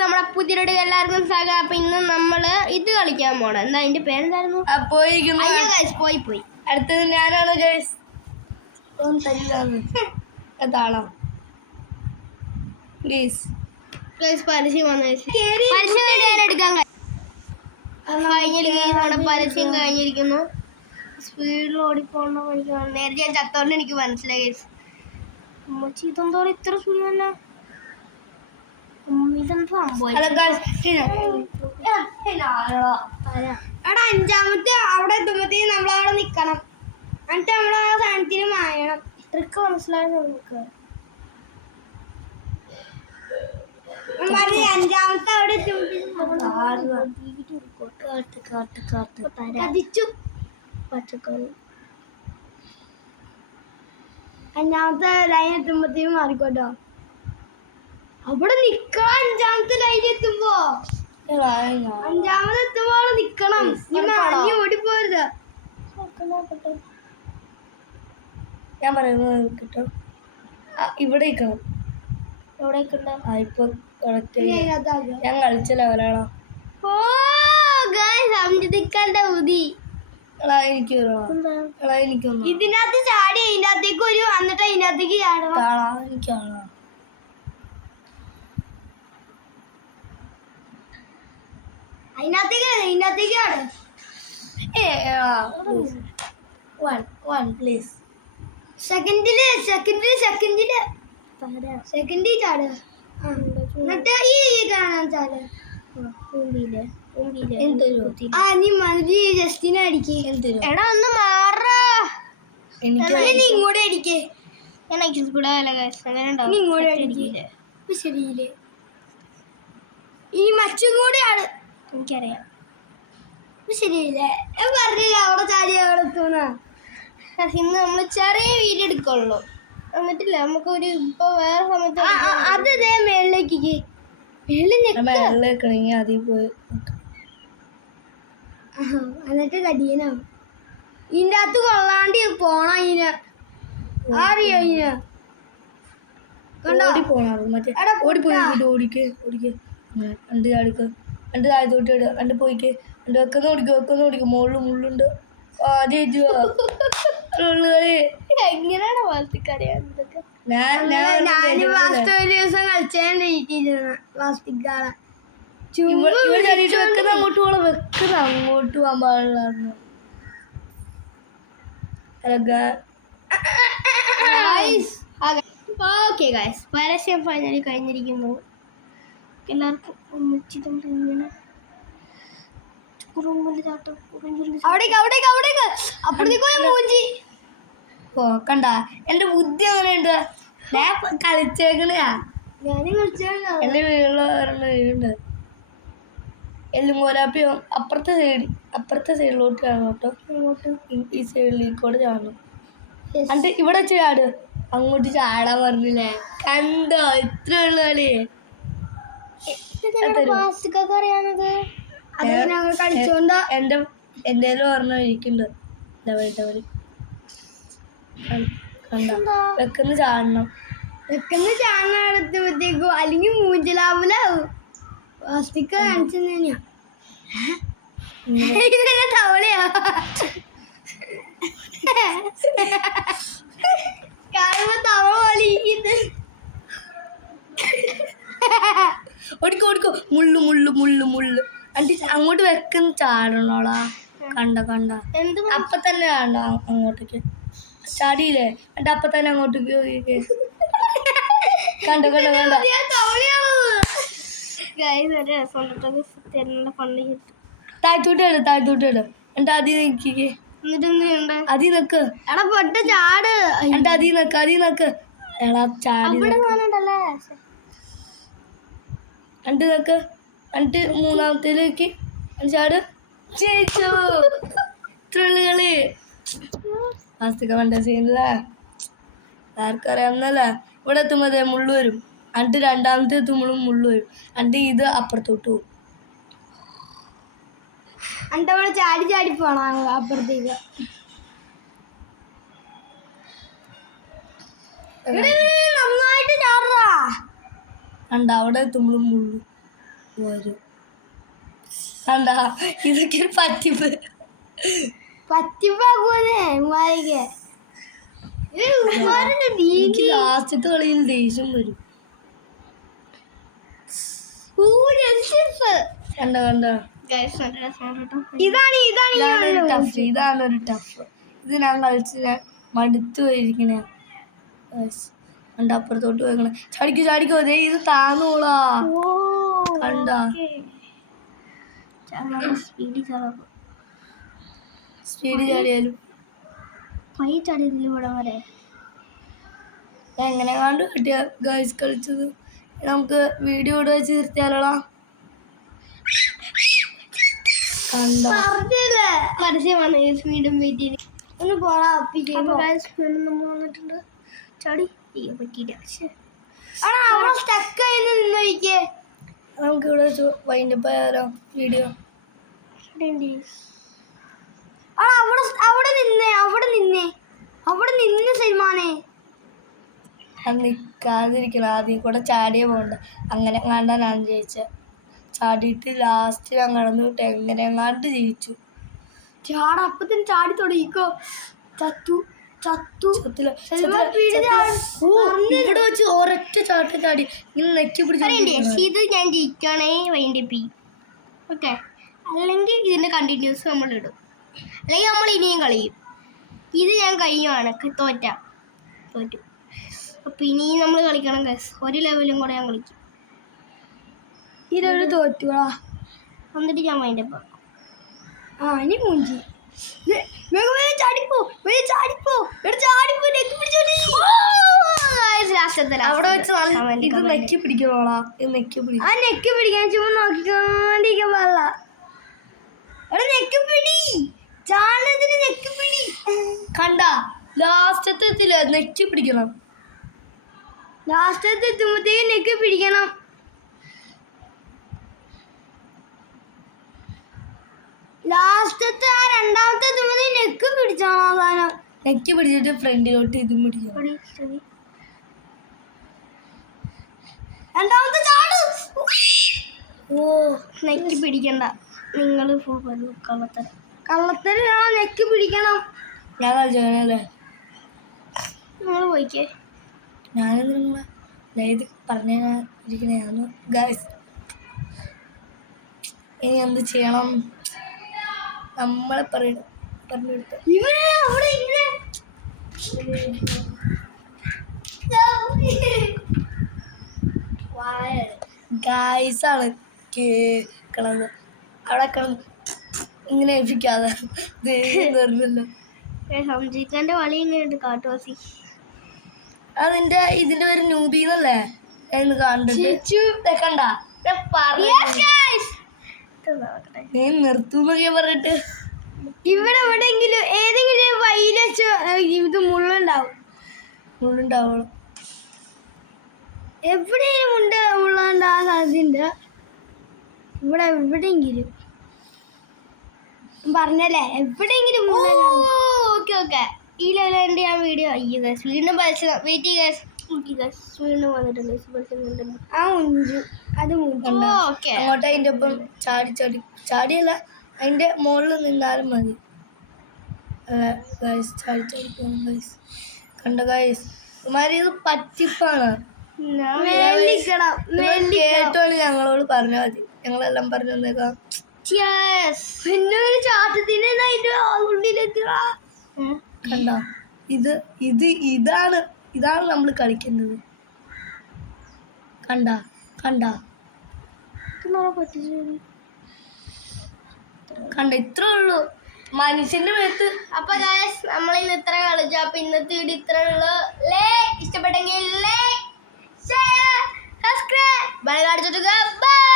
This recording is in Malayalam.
നമ്മുടെ പുതിയൊരു എല്ലാവർക്കും സ്വാഗതം. അപ്പൊ ഇന്ന് നമ്മള് ഇത് കളിക്കാൻ പോണം. എന്താ അതിന്റെ പേരെന്തായിരുന്നു? പോയി അടുത്തത് ഞാനാണ് ഗൈസ്. താളാം പ്ലീസ്. പരസ്യം എടുക്കാൻ പരസ്യം കഴിഞ്ഞിരിക്കുന്നു. സ്പീഡിൽ ഓടിപ്പോണ്ട പഠിക്കണം. നേരത്തെ ഞാൻ ചത്തോണ്ട് എനിക്ക് മനസ്സിലായി ഗൈസ്. ഇതെന്തോ ഇത്ര സുഖമല്ല. എടാ അഞ്ചാമത്തെ അവിടെ എത്തുമ്പത്തേക്ക് നമ്മളവിടെ നിക്കണം. എന്നിട്ട് നമ്മൾ ആ സാധനത്തിന് മായണം. ട്രിക്ക് മനസ്സിലായത് നമുക്ക്. അഞ്ചാമത്തെ അവിടെ അഞ്ചാമത്തെ ലൈൻ എത്തുമ്പത്തേക്കും മാറിക്കോട്ടോ. അവിടെ നിക്കണം. അഞ്ചാമത്തെ ലൈൻ എത്തുമ്പോ എത്തുമ്പോ നിക്കണം. നീ ഓടിപ്പോരുത്. ഞാൻ പറയുന്നത് കിട്ടും. ഇവിടെ നിക്കണം. എവിടെ ഇപ്പൊ ഞാൻ കളിച്ച ലെവലാണോ? ഇതിനകത്ത് ചാടി അതിന്റെ അകത്തേക്ക് ഒരു വന്നിട്ട് അതിന്റെ അകത്തേക്ക് ചാടണം. അതിനകത്തേക്ക് ചാടും. സെക്കൻഡില് ചാടുക. എന്നിട്ട് ഈ കാണാൻ ചാടുക. നീ ജസ്റ്റിനെ അടിക്ക്. എടാ ഒന്ന് മാറാ. നീ ഇങ്ങോട്ട് അടിക്കേ. ഞാൻ നീ ഇങ്ങോട്ട് അടിക്കില്ലേ? ശരിയില്ലേ? ഈ മച്ചും കൂടെ ആണ്. എനിക്കറിയാം. ശരിയില്ലേ? ഞാൻ പറഞ്ഞില്ല അവിടെ ചാടി അവിടെ എത്തുന്ന. ഇന്ന് നമ്മള് ചെറിയ വീഡിയോ എടുക്കുള്ളൂ. എന്നിട്ടില്ല നമുക്ക് ഒരു ഇപ്പൊ വേറെ സമയത്ത് അത് ഇതേ മേളിലേക്ക് അതിൽ പോയി എന്നിട്ട് കടിയനാവും. ഇതിൻ്റെ അകത്ത് കൊള്ളാണ്ട് പോണം. അതിന് അറിയോ? ഇതിന് പോണം. മറ്റേ ഓടിക്ക് രണ്ട് ചാടിക്ക്. രണ്ട് താഴത്തോട്ട് ഇടുക. രണ്ട് പോയിക്ക്. രണ്ട് വെക്കുന്ന ഓടിക്കും. മുകളിൽ മുള്ളുണ്ട്. ആദ്യം എങ്ങനെയാണ് വാസ്തിക്കറിയാം? ഞാൻ വാസ്തു ഒരു ദിവസം കളിച്ചോണ്ടിരിക്കുന്ന വാസ്തിക്കാളെ അങ്ങോട്ട് പോകാൻ പാടില്ലായിരുന്നു. ഓക്കെ ഗൈസ്, പരസ്യം ഫൈനലി കഴിഞ്ഞിരിക്കുന്നു. എല്ലാവർക്കും ഇങ്ങനെ കണ്ട എന്റെ ബുദ്ധി അങ്ങനെയുണ്ട്. ഞാൻ കളിച്ചേക്കണയാ. എന്റെ വീടുണ്ട്. എല്ലും കോലാപ്പിയോ അപ്പുറത്തെ സൈഡിലോട്ട് കാണും കേട്ടോ. ഈ സൈഡിലേക്കൂടെ ചാടണം. എന്നിട്ട് ഇവിടെ വെച്ച് ചാട്. അങ്ങോട്ട് ചാടാൻ പറഞ്ഞില്ലേ? കണ്ടോ? ഇത്ര ഉള്ളു കളി. കളിച്ചോണ്ട് എന്റെ പറഞ്ഞ ഇരിക്കുന്നുണ്ട്. വെക്കുന്ന ചാടണം എടുത്തുമ്പോഴത്തേക്കും അല്ലെങ്കിൽ മൂഞ്ചലാവൂലാവും. വാസ്തിക്ക കാണിച്ചു തവളയാ കാണുമ്പോ തവള പോലെ ഇരിക്കുന്നു. ഓടിക്കോ. മുള്ളു എന്നിട്ട് അങ്ങോട്ട് വെക്കുന്ന ചാടണോളാ. കണ്ട അപ്പൊ തന്നെ കാണണ്ട. അങ്ങോട്ടേക്ക് ചാടിയില്ലേ? എന്നിട്ട് അപ്പൊ തന്നെ അങ്ങോട്ടേക്ക് കണ്ട താഴ്ത്തോട്ട് ഇട്. എന്നിട്ട് അതി നിക്കേ. അതി നിക്ക്. എടാ പൊട്ട ചാട്. എന്നിട്ട് അതി നിക്ക്. എടാ ചാടി എന്നിട്ട് നിക്ക്. എന്നിട്ട് മൂന്നാമത്തേലേക്ക് ചാട്. ജയിച്ചു. കളി ആസ്തിക വേണ്ട ചെയ്യുന്നല്ലേ? ആർക്കും അറിയാവുന്നല്ലേ? ഇവിടെ എത്തുമ്പോഴേ മുള്ളു വരും. എന്നിട്ട് രണ്ടാമത്തെ എത്തുമ്പോഴും മുള്ളു വരും. എന്നിട്ട് ഇത് അപ്പുറത്തോട്ട് പോകും. എന്നിട്ട് അവിടെ ചാടി പോണം അപ്പുറത്തേക്ക്. നന്നായിട്ട് ചാടാ. കണ്ട അവിടെ എത്തുമ്പോഴും മുള്ളു. വരും. കണ്ടാ ഇതൊക്കെ ഒരു പറ്റിപ്പ്. എനിക്ക് ലാസ്റ്റത്തെ കളിയിൽ ദേഷ്യം വരും. കണ്ട കണ്ട ഇതാണ് ഒരു ടഫ്. ഇത് ഞാൻ കളിച്ച് ഞാൻ മടുത്തു പോയിരിക്കണ. കണ്ട അപ്പുറത്തോട്ട് പോയിക്കണേ. ചാടിക്കോ അതേ ഇത് താന്നോളാ. കണ്ട സ്പീഡ് ചാടിയാലും എങ്ങനെ കണ്ടു കിട്ടിയ ഗൈസ് കളിച്ചത്. നമുക്ക് വീഡിയോ ഇവിടെ വെച്ച് നിർത്തിയാലോളാ. കണ്ട വീണ്ടും വെയിറ്റ് ചെയ്ത് ഒന്ന് വന്നിട്ടുണ്ട്. ചാടി പറ്റിയില്ല. നമുക്ക് ഇവിടെ വെച്ച് വൈൻഡപ്പ് ആയാലോ വീഡിയോ. അവിടെ നിന്ന് സൽമാനെ നിൽക്കാതിരിക്കണം. ആദ്യം കൂടെ ചാടിയേ പോകണ്ട. അങ്ങനെ എങ്ങാണ്ടാ ഞാൻ ജയിച്ചത്. ചാടിയിട്ട് ലാസ്റ്റ് ഞാൻ കടന്നു വിട്ട് എങ്ങനെ എങ്ങാണ്ട് ജയിച്ചു. അപ്പത്തിന് ചാടി തുടങ്ങിക്കോ. ഇവിടെ വെച്ച് ഒരൊറ്റ ചാട്ടം ചാടി ഇങ്ങനെ നെക്കി പിടിച്ചു. ഇത് ഞാൻ ജയിക്കണേ വൈൻഡപ്പ്. ഓക്കെ, അല്ലെങ്കിൽ ഇതിന്റെ കണ്ടിന്യൂസ് നമ്മൾ ഇടും, അല്ലെങ്കിൽ നമ്മൾ ഇനിയും കളിയും. ഇത് ഞാൻ കഴിഞ്ഞാണ് തോറ്റു. അപ്പൊ ഇനിയും നമ്മൾ കളിക്കണം ഗൈസ്. ഒരു ലെവലും കൂടെ ഞാൻ കളിക്കും. ഈ ലെവല് തോറ്റുവാ. എന്നിട്ട് ഞാൻ വൈൻഡപ്പ് ആക്കും. ഇനി മൂഞ്ചി അവിടെ വെച്ച് ഇത് നെക്കി പിടിക്കണോളാ. നെക്കി പിടിക്കാൻ ചുമ്മാ നോക്കിക്കൊണ്ടിരിക്കാൻ പാടില്ല. കണ്ട ലാസ്റ്റത്തെ എത്തില്ല. നെക്കി പിടിക്കണം. ലാസ്റ്റത്തെ എത്തുമ്പോഴത്തേക്ക് നെക്കി പിടിക്കണം. ലാസ്റ്റത്തെ രണ്ടാമത്തെ എത്തുമ്പോഴത്തേക്ക് നെക്ക് പിടിച്ചാണോ സാധനം. നെക്കി പിടിച്ചിട്ട് ഫ്രണ്ടിലോട്ട് ഇതും പിടിക്കണം. രണ്ടാമത്തെ ചാട്. നെക്കി പിടിക്കണ്ട. നിങ്ങൾ കള്ളത്തരം നെക്കി പിടിക്കണം. ഞാൻ കളിച്ചല്ലേ. നിങ്ങൾ പോയിക്കേ. ഞാനെന്താ ഇത് പറഞ്ഞിരിക്കണേന്ന് ഗൈസ്. ഇനി എന്ത് ചെയ്യണം നമ്മളെ പറഞ്ഞെടുത്ത്. ഗൈസാണ് കേൾക്കണത്. അവിടെ കിടന്ന് ഇങ്ങനെ ഏൽപ്പിക്കാതെ പറഞ്ഞല്ലോ. സംജിക്കാന്റെ വളി ഇങ്ങനെ കാട്ടുവാസി. അതിന്റെ ഇതിന്റെ പേര് നൂബീന്നല്ലേ എന്ന് കണ്ടിട്ട് കണ്ട നീ നിർത്തുന്നൊക്കെ പറഞ്ഞിട്ട്. ഇവിടെ എവിടെയെങ്കിലും ഏതെങ്കിലും വഴിയിൽ വെച്ച് ഇത് മുള്ളുണ്ടാവണം. എവിടെയെങ്കിലും മുള്ളുണ്ടാകാൻ സാധ്യതയുണ്ട്. ഇവിടെ എവിടെയെങ്കിലും പറഞ്ഞല്ലേ, എവിടെയെങ്കിലും. ഓക്കെ ഈ ലെവലിൻ്റെ ഞാൻ വീഡിയോ വീണ്ടും വെയിറ്റ് വീണ്ടും വന്നിട്ടുണ്ട്. അങ്ങോട്ട് അതിൻ്റെ ഒപ്പം ചാടിയല്ല അതിൻ്റെ മുകളിൽ നിന്നാലും മതി. ചാടി പോകും ഗൈസ്. കണ്ട ഗൈസ് ഇമാരി ഇത് പറ്റിപ്പാണ്. കേട്ടോളി ഞങ്ങളോട് പറഞ്ഞാൽ മതി. ഞങ്ങളെല്ലാം പറഞ്ഞു തന്നേക്കാം. പിന്നെ ഒരു ചാട്ടത്തിന് കണ്ട ഇതാണ് നമ്മൾ കളിക്കുന്നത്. കണ്ട ഇത്രേ ഉള്ളൂ മനുഷ്യന്റെ മേത്ത്. അപ്പൊ നമ്മളിന്ന് ഇത്ര കളിച്ചു. അപ്പൊ ഇന്നത്തെ വീഡിയോ ഇത്ര ഉള്ളു. ഇഷ്ടപ്പെട്ടെങ്കിൽ ലൈക്ക്, ഷെയർ, സബ്സ്ക്രൈബ്, ബെൽ അടിച്ചിട്ട് ബൈ.